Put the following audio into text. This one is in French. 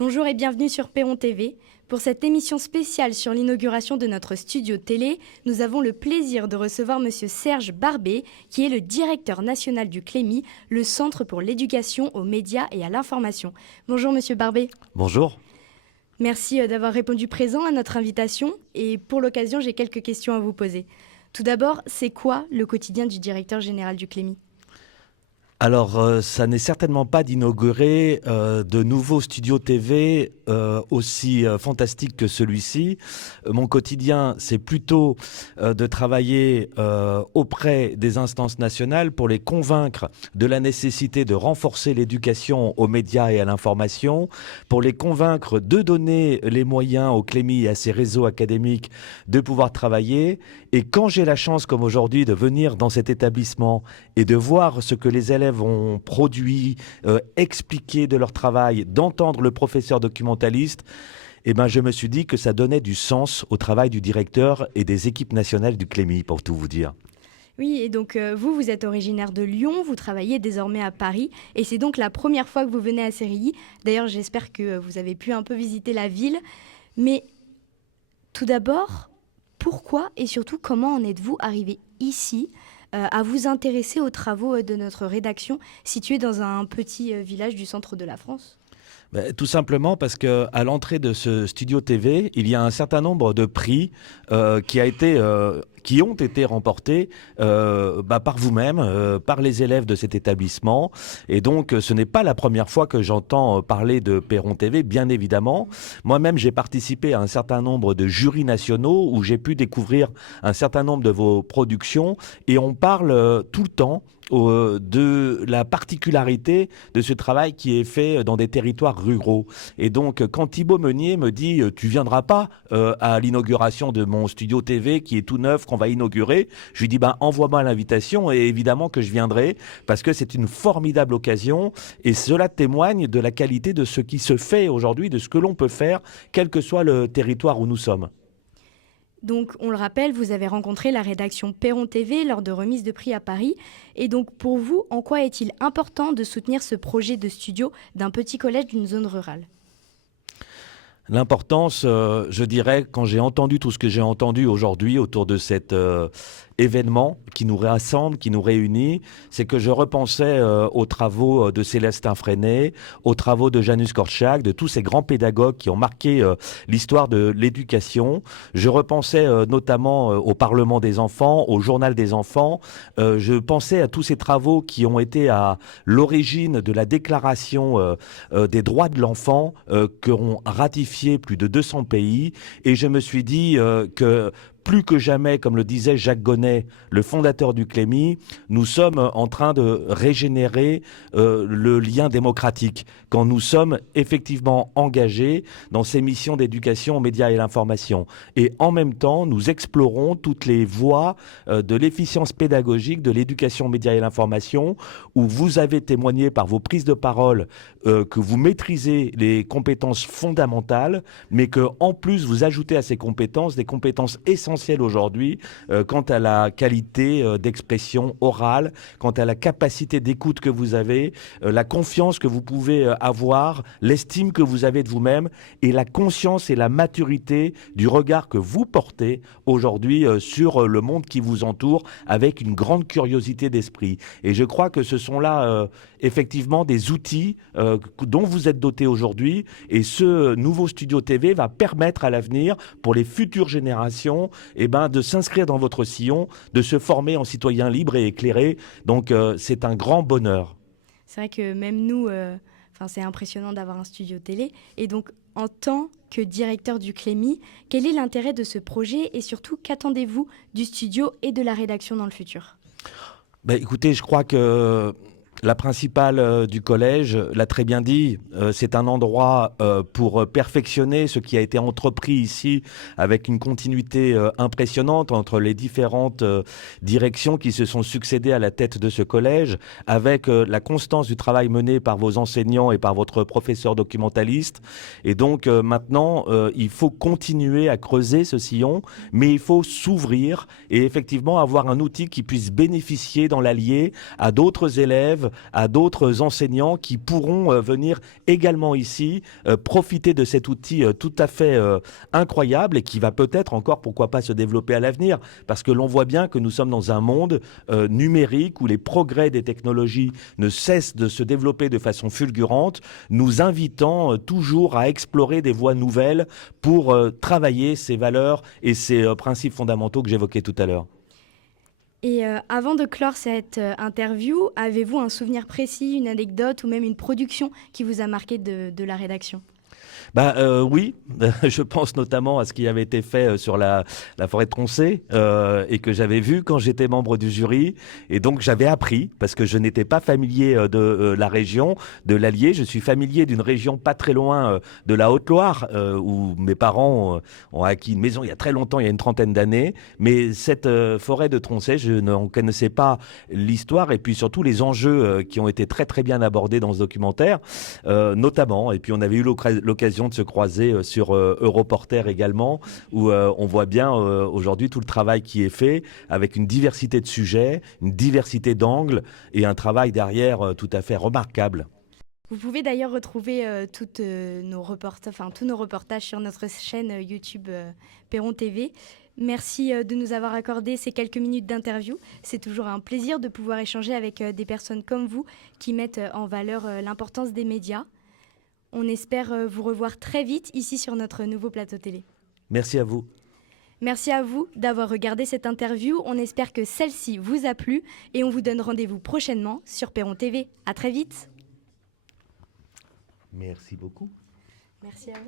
Bonjour et bienvenue sur Perron TV. Pour cette émission spéciale sur l'inauguration de notre studio télé, nous avons le plaisir de recevoir Monsieur Serge Barbet, qui est le directeur national du CLEMI, le Centre pour l'éducation aux médias et à l'information. Bonjour Monsieur Barbet. Bonjour. Merci d'avoir répondu présent à notre invitation. Et pour l'occasion, j'ai quelques questions à vous poser. Tout d'abord, c'est quoi le quotidien du directeur général du CLEMI ? Alors, ça n'est certainement pas d'inaugurer de nouveaux studios TV aussi fantastiques que celui-ci. Mon quotidien, c'est plutôt de travailler auprès des instances nationales pour les convaincre de la nécessité de renforcer l'éducation aux médias et à l'information, pour les convaincre de donner les moyens au CLEMI et à ses réseaux académiques de pouvoir travailler. Et quand j'ai la chance, comme aujourd'hui, de venir dans cet établissement et de voir ce que les élèves ont produit, expliqué de leur travail, d'entendre le professeur documentaliste, eh ben, je me suis dit que ça donnait du sens au travail du directeur et des équipes nationales du CLEMI, pour tout vous dire. Oui, et donc vous êtes originaire de Lyon, vous travaillez désormais à Paris, et c'est donc la première fois que vous venez à Sérilly. D'ailleurs, j'espère que vous avez pu un peu visiter la ville. Mais tout d'abord, pourquoi et surtout comment en êtes-vous arrivé ici à vous intéresser aux travaux de notre rédaction située dans un petit village du centre de la France ? Tout simplement parce que à l'entrée de ce studio TV, il y a un certain nombre de prix qui ont été remportés par vous-même, par les élèves de cet établissement. Et donc, ce n'est pas la première fois que j'entends parler de Perron TV, bien évidemment. Moi-même, j'ai participé à un certain nombre de jurys nationaux où j'ai pu découvrir un certain nombre de vos productions. Et on parle tout le temps de la particularité de ce travail qui est fait dans des territoires ruraux. Et donc, quand Thibaut Meunier me dit « tu viendras pas à l'inauguration de mon studio TV qui est tout neuf, qu'on va inaugurer », je lui dis « envoie-moi l'invitation et évidemment que je viendrai parce que c'est une formidable occasion et cela témoigne de la qualité de ce qui se fait aujourd'hui, de ce que l'on peut faire, quel que soit le territoire où nous sommes. » Donc, on le rappelle, vous avez rencontré la rédaction Perron TV lors de remises de prix à Paris. Et donc, pour vous, en quoi est-il important de soutenir ce projet de studio d'un petit collège d'une zone rurale ? L'importance, je dirais, quand j'ai entendu tout ce que j'ai entendu aujourd'hui autour de cet événement qui nous rassemble, qui nous réunit, c'est que je repensais aux travaux de Célestin Freinet, aux travaux de Janusz Korczak, de tous ces grands pédagogues qui ont marqué l'histoire de l'éducation. Je repensais notamment au Parlement des enfants, au Journal des enfants. Je pensais à tous ces travaux qui ont été à l'origine de la déclaration des droits de l'enfant qu'ont ratifié plus de 200 pays. Et je me suis dit que plus que jamais, comme le disait Jacques Gonnet, le fondateur du CLEMI, nous sommes en train de régénérer le lien démocratique quand nous sommes effectivement engagés dans ces missions d'éducation aux médias et l'information. Et en même temps, nous explorons toutes les voies de l'efficience pédagogique de l'éducation aux médias et l'information, où vous avez témoigné par vos prises de parole que vous maîtrisez les compétences fondamentales, mais que en plus vous ajoutez à ces compétences des compétences essentielles aujourd'hui quant à la qualité d'expression orale, quant à la capacité d'écoute que vous avez, la confiance que vous pouvez avoir, l'estime que vous avez de vous-même et la conscience et la maturité du regard que vous portez aujourd'hui sur le monde qui vous entoure avec une grande curiosité d'esprit. Et je crois que ce sont là effectivement des outils dont vous êtes dotés aujourd'hui et ce nouveau studio TV va permettre à l'avenir pour les futures générations de s'inscrire dans votre sillon, de se former en citoyen libre et éclairé. Donc c'est un grand bonheur. C'est vrai que même nous, c'est impressionnant d'avoir un studio télé. Et donc, en tant que directeur du CLEMI, quel est l'intérêt de ce projet et surtout, qu'attendez-vous du studio et de la rédaction dans le futur ? Écoutez, je crois que la principale du collège l'a très bien dit, c'est un endroit pour perfectionner ce qui a été entrepris ici avec une continuité impressionnante entre les différentes directions qui se sont succédées à la tête de ce collège, avec la constance du travail mené par vos enseignants et par votre professeur documentaliste. Et donc maintenant, il faut continuer à creuser ce sillon, mais il faut s'ouvrir et effectivement avoir un outil qui puisse bénéficier dans l'allier à d'autres élèves à d'autres enseignants qui pourront venir également ici profiter de cet outil tout à fait incroyable et qui va peut-être encore, pourquoi pas, se développer à l'avenir. Parce que l'on voit bien que nous sommes dans un monde numérique où les progrès des technologies ne cessent de se développer de façon fulgurante, nous invitant toujours à explorer des voies nouvelles pour travailler ces valeurs et ces principes fondamentaux que j'évoquais tout à l'heure. Et avant de clore cette interview, avez-vous un souvenir précis, une anecdote ou même une production qui vous a marqué de la rédaction ? Oui, je pense notamment à ce qui avait été fait sur la forêt de Troncé et que j'avais vu quand j'étais membre du jury. Et donc j'avais appris, parce que je n'étais pas familier de la région, de l'Allier. Je suis familier d'une région pas très loin de la Haute-Loire, où mes parents ont acquis une maison il y a très longtemps, il y a une trentaine d'années. Mais cette forêt de Troncé, je n'en connaissais pas l'histoire et puis surtout les enjeux qui ont été très très bien abordés dans ce documentaire, notamment. Et puis on avait eu l'occasion de se croiser sur Europorter également, où on voit bien aujourd'hui tout le travail qui est fait avec une diversité de sujets, une diversité d'angles et un travail derrière tout à fait remarquable. Vous pouvez d'ailleurs retrouver tous nos reportages sur notre chaîne YouTube Perron TV. Merci de nous avoir accordé ces quelques minutes d'interview. C'est toujours un plaisir de pouvoir échanger avec des personnes comme vous qui mettent en valeur l'importance des médias. On espère vous revoir très vite ici sur notre nouveau plateau télé. Merci à vous. Merci à vous d'avoir regardé cette interview. On espère que celle-ci vous a plu et on vous donne rendez-vous prochainement sur Perron TV. À très vite. Merci beaucoup. Merci à vous.